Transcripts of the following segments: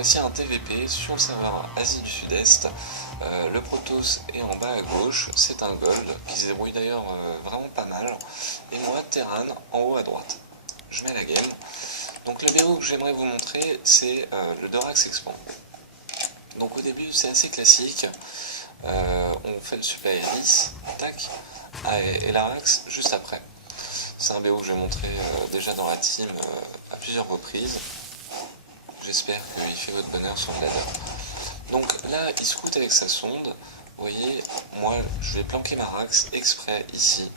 Voici un TVP sur le serveur Asie du Sud-Est. Le Protoss est en bas à gauche, c'est un Gold qui se débrouille d'ailleurs vraiment pas mal. Et moi, Terran, en haut à droite. Je mets la game. Donc le BO que j'aimerais vous montrer, c'est le Dorax Expand. Donc au début, c'est assez classique. On fait le supply à 10, tac, et l'Arax juste après. C'est un BO que j'ai montré déjà dans la team à plusieurs reprises. J'espère qu'il fait votre bonheur sur le ladder. Donc là, il scoute avec sa sonde. Vous voyez, moi, je vais planquer ma Rax exprès ici.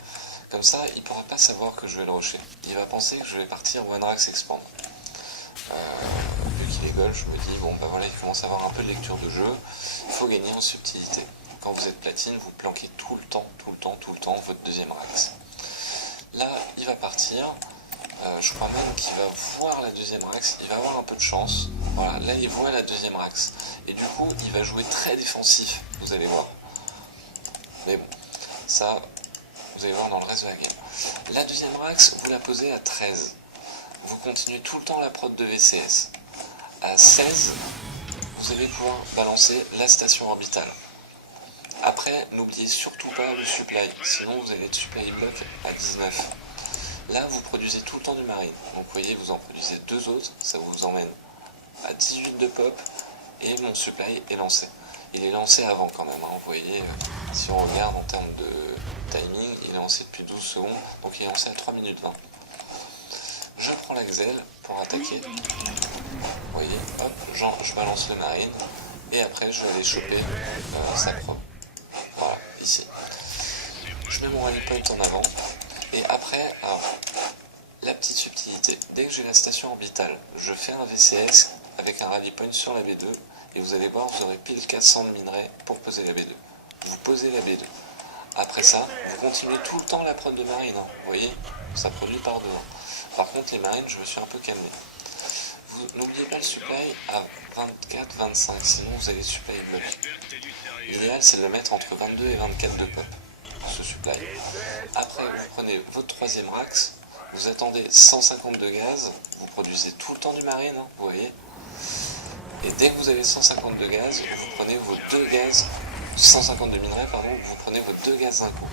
Comme ça, il ne pourra pas savoir que je vais le rusher. Il va penser que je vais partir One Rax Expand. Vu qu'il est gold, je me dis, bon, bah voilà, il commence à avoir un peu de lecture de jeu. Il faut gagner en subtilité. Quand vous êtes platine, vous planquez tout le temps votre deuxième Rax. Là, il va partir. Je crois même qu'il va voir la deuxième Rax, il va avoir un peu de chance. Voilà, là il voit la deuxième Rax. Et du coup, il va jouer très défensif, vous allez voir. Mais bon, ça, vous allez voir dans le reste de la game. La deuxième Rax, vous la posez à 13. Vous continuez tout le temps la prod de VCS. À 16, vous allez pouvoir balancer la station orbitale. Après, n'oubliez surtout pas le supply, sinon vous allez être supply block à 19. Là, vous produisez tout le temps du marine. Donc, vous voyez, vous en produisez deux autres. Ça vous emmène à 18 de pop. Et mon supply est lancé. Il est lancé avant quand même. Hein. Vous voyez, si on regarde en termes de timing, il est lancé depuis 12 secondes. Donc, il est lancé à 3 minutes 20. Je prends l'Axel pour attaquer. Vous voyez, hop, je balance le marine. Et après, je vais aller choper sa probe. Voilà, ici. Je mets mon rally point en avant. Et après, alors, la petite subtilité, dès que j'ai la station orbitale, je fais un VCS avec un rally point sur la B2, et vous allez voir, vous aurez pile 400 de minerais pour poser la B2. Vous posez la B2. Après ça, vous continuez tout le temps la prod de marine, hein. Vous voyez, ça produit par devant. Par contre, les marines, je me suis un peu calmé. N'oubliez pas le supply à 24-25, sinon vous allez supply block. L'idéal, c'est de le mettre entre 22 et 24 de pop. Ce supply. Après, vous prenez votre troisième Rax, vous attendez 150 de gaz, vous produisez tout le temps du marine, hein, vous voyez. Et dès que vous avez 150 de gaz, vous prenez vos deux gaz, 150 de minerais, pardon, vous prenez vos deux gaz d'un coup.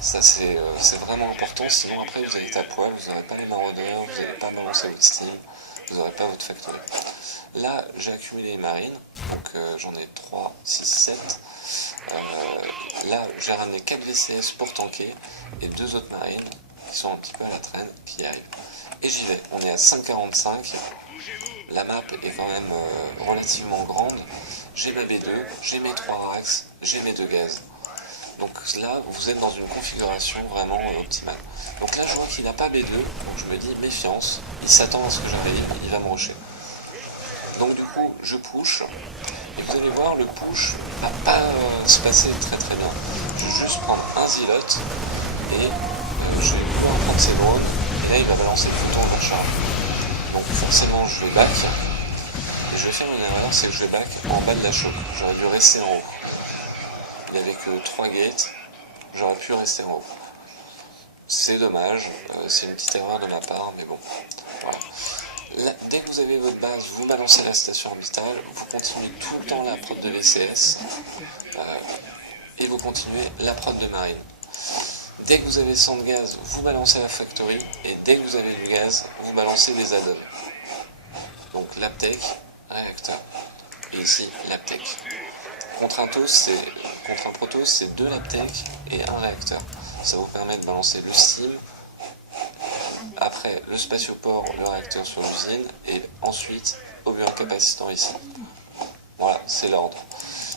Ça, c'est vraiment important, sinon après vous allez être à poil, vous n'aurez pas les maraudeurs, vous n'allez pas balancer votre steam, vous n'aurez pas votre factory. Là, j'ai accumulé les marines, donc j'en ai 3, 6, 7. Là, j'ai ramené 4 VCS pour tanker et 2 autres marines qui sont un petit peu à la traîne, qui arrivent. Et j'y vais, on est à 5,45. La map est quand même relativement grande. J'ai ma B2, j'ai mes 3 Rax, j'ai mes 2 gaz. Donc là, vous êtes dans une configuration vraiment optimale. Donc là, je vois qu'il n'a pas B2, donc je me dis méfiance, il s'attend à ce que j'arrive, il va me rusher. Donc du coup, je push, et vous allez voir, le push va pas se passer très bien. Je vais juste prendre un zilote, et je vais pouvoir prendre ses drones, et là il va balancer tout le temps le char. Donc forcément, je vais back, et je vais faire une erreur, c'est que je vais back en bas de la choke. J'aurais dû rester en haut. Il n'y avait que 3 gates, j'aurais pu rester en haut. C'est dommage, c'est une petite erreur de ma part, mais bon, voilà. Là, dès que vous avez votre base, vous balancez la station orbitale, vous continuez tout le temps la prod de VCS, et vous continuez la prod de marine. Dès que vous avez 100 de gaz, vous balancez la factory, et dès que vous avez du gaz, vous balancez des add-ons. Donc l'aptech, réacteur, et ici l'aptech. Contre un Protoss, c'est 2 laptech et un réacteur. Ça vous permet de balancer le steam, après le spatioport, le réacteur sur l'usine, et ensuite au bureau capacitant ici. Voilà, c'est l'ordre.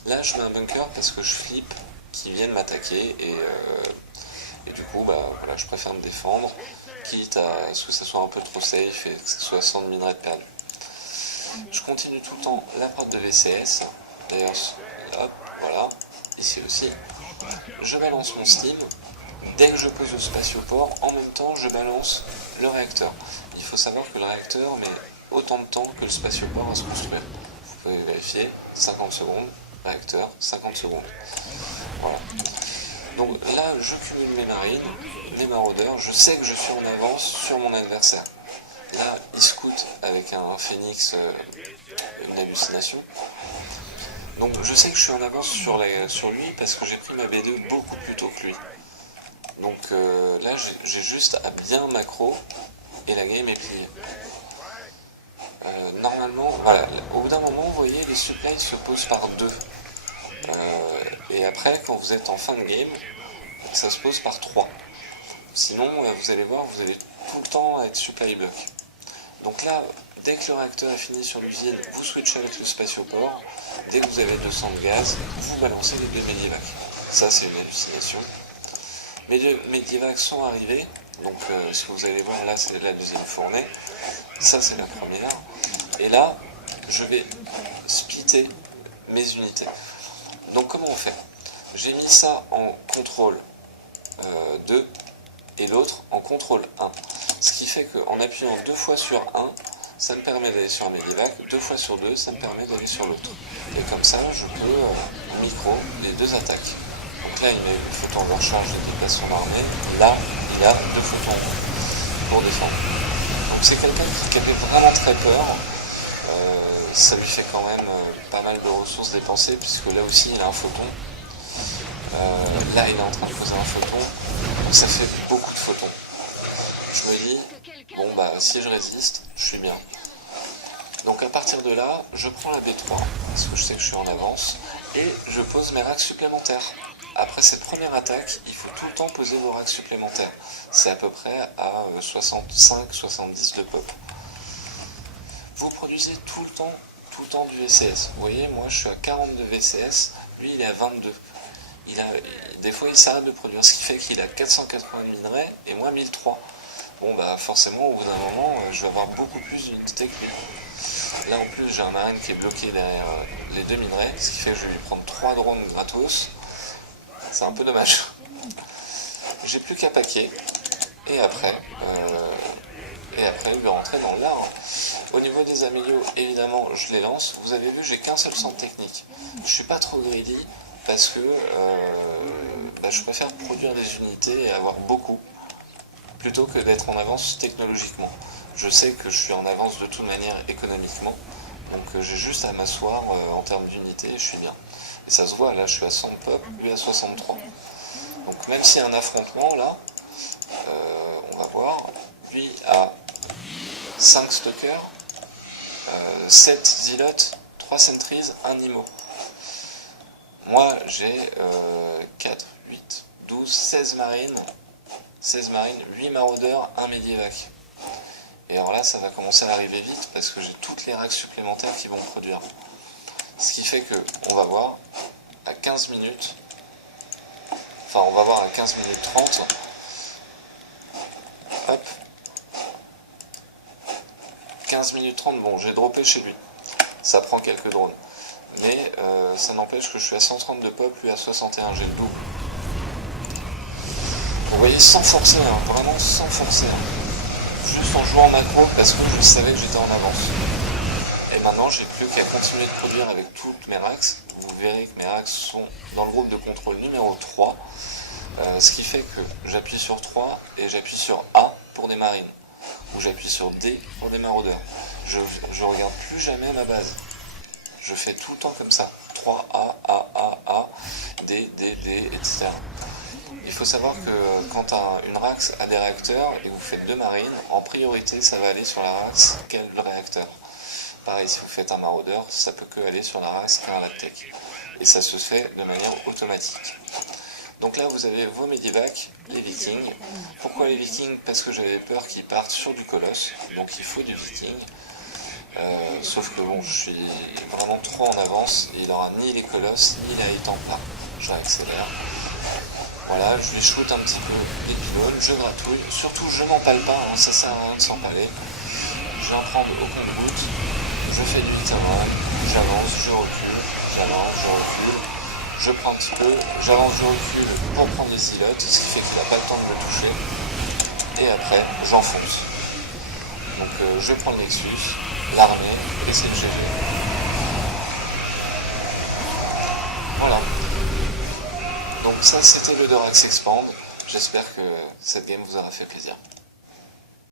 Là, je mets un bunker parce que je flippe qu'ils viennent m'attaquer, et du coup, bah, voilà, je préfère me défendre, quitte à ce que ça soit un peu trop safe et que ce soit 100 de minerais de perdu. Je continue tout le temps la prod de VCS. D'ailleurs, hop, voilà, ici aussi. Je balance mon steam. Dès que je pose le spatioport, en même temps, je balance le réacteur. Il faut savoir que le réacteur met autant de temps que le spatioport à se construire. Vous pouvez vérifier, 50 secondes, réacteur, 50 secondes. Voilà. Donc là, je cumule mes marines, mes maraudeurs, je sais que je suis en avance sur mon adversaire. Là, il scoute avec un phénix, une hallucination. Donc je sais que je suis en avance sur lui parce que j'ai pris ma B2 beaucoup plus tôt que lui. Donc là, j'ai juste à bien macro et la game est pliée. Normalement, voilà, au bout d'un moment, vous voyez, les supplies se posent par deux. Et après, quand vous êtes en fin de game, ça se pose par 3. Sinon, vous allez voir, vous allez tout le temps être supply block. Donc là, dès que le réacteur est fini sur l'usine, vous switchez avec le spatioport. Dès que vous avez 200 de gaz, vous balancez les 2 Medivacs. Ça, c'est une hallucination. Mes 2 Medivacs sont arrivés. Donc, ce que vous allez voir là, c'est la deuxième fournée. Ça, c'est la première. Et là, je vais splitter mes unités. Donc, comment on fait? J'ai mis ça en contrôle 2 et l'autre en contrôle 1. Ce qui fait qu'en appuyant 2 fois sur 1, ça me permet d'aller sur un Medivac, 2 fois sur 2, ça me permet d'aller sur l'autre. Et comme ça, je peux micro les 2 attaques. Donc là, il met une photon de rechange et déplace son armée. Là, il a 2 photons pour défendre. Donc c'est quelqu'un qui avait vraiment très peur. Ça lui fait quand même pas mal de ressources dépensées, puisque là aussi, il a un photon. Là, il est en train de poser un photon. Donc ça fait beaucoup de photons. Je me dis, bon bah si je résiste, je suis bien. Donc à partir de là, je prends la B3, parce que je sais que je suis en avance, et je pose mes racks supplémentaires. Après cette première attaque, il faut tout le temps poser vos racks supplémentaires. C'est à peu près à 65-70 de pop. Vous produisez tout le temps du VCS. Vous voyez, moi je suis à 42 VCS, lui il est à 22. Des fois il s'arrête de produire, ce qui fait qu'il a 480 minerais et moi 1003. Bon bah forcément au bout d'un moment je vais avoir beaucoup plus d'unités que lui. Là en plus j'ai un marine qui est bloqué derrière les 2 minerais, ce qui fait que je vais lui prendre 3 drones gratos. C'est un peu dommage. J'ai plus qu'à paquer et après je vais rentrer dans l'art. Au niveau des amélios, évidemment je les lance. Vous avez vu, j'ai qu'un seul centre technique. Je suis pas trop greedy parce que je préfère produire des unités et avoir beaucoup plutôt que d'être en avance technologiquement. Je sais que je suis en avance de toute manière économiquement, donc j'ai juste à m'asseoir en termes d'unités et je suis bien. Et ça se voit, là je suis à 100 pop, lui à 63. Donc même s'il y a un affrontement là, on va voir, lui a 5 stockers, 7 zilotes, 3 sentries, 1 IMO. Moi j'ai 4, 8, 12, 16 marines, 8 maraudeurs, 1 Medivac. Et alors là, ça va commencer à arriver vite parce que j'ai toutes les racks supplémentaires qui vont produire. Ce qui fait que, on va voir, à 15 minutes, enfin on va voir à 15 minutes 30, hop, 15 minutes 30, bon j'ai droppé chez lui, ça prend quelques drones. Mais ça n'empêche que je suis à 132 pop, lui à 61, j'ai le double. Vous voyez, sans forcer, hein, vraiment sans forcer. Hein. Juste en jouant macro parce que je savais que j'étais en avance. Et maintenant, j'ai plus qu'à continuer de produire avec toutes mes racks. Vous verrez que mes racks sont dans le groupe de contrôle numéro 3. Ce qui fait que j'appuie sur 3 et j'appuie sur A pour des marines. Ou j'appuie sur D pour des maraudeurs. Je regarde plus jamais ma base. Je fais tout le temps comme ça. 3, A, D, D, D, etc. Il faut savoir que quand une rax a des réacteurs et que vous faites 2 marines, en priorité ça va aller sur la rax qu'est le réacteur. Pareil, si vous faites un maraudeur, ça peut que aller sur la rax qu'est un lactec. Et ça se fait de manière automatique. Donc là vous avez vos Medivacs, les vikings. Pourquoi les vikings? Parce que j'avais peur qu'ils partent sur du colosse, donc il faut du viking. Sauf que bon, je suis vraiment trop en avance, il n'aura ni les colosses, ni la étampa. Je réaccélère. Voilà, je lui shoot un petit peu les pylônes, je gratouille, surtout je n'empale pas, hein, ça sert à rien de s'empaler. Je vais en prendre au compte-gouttes, je fais du terrain, j'avance, je recule, j'avance, je recule, je prends un petit peu, j'avance, je recule pour prendre les zilotes, ce qui fait qu'il n'a pas le temps de me toucher, et après j'enfonce. Donc je vais prendre Nexus, l'armée, et c'est le GG. Voilà. Donc ça c'était le Dorax Expand, j'espère que cette game vous aura fait plaisir.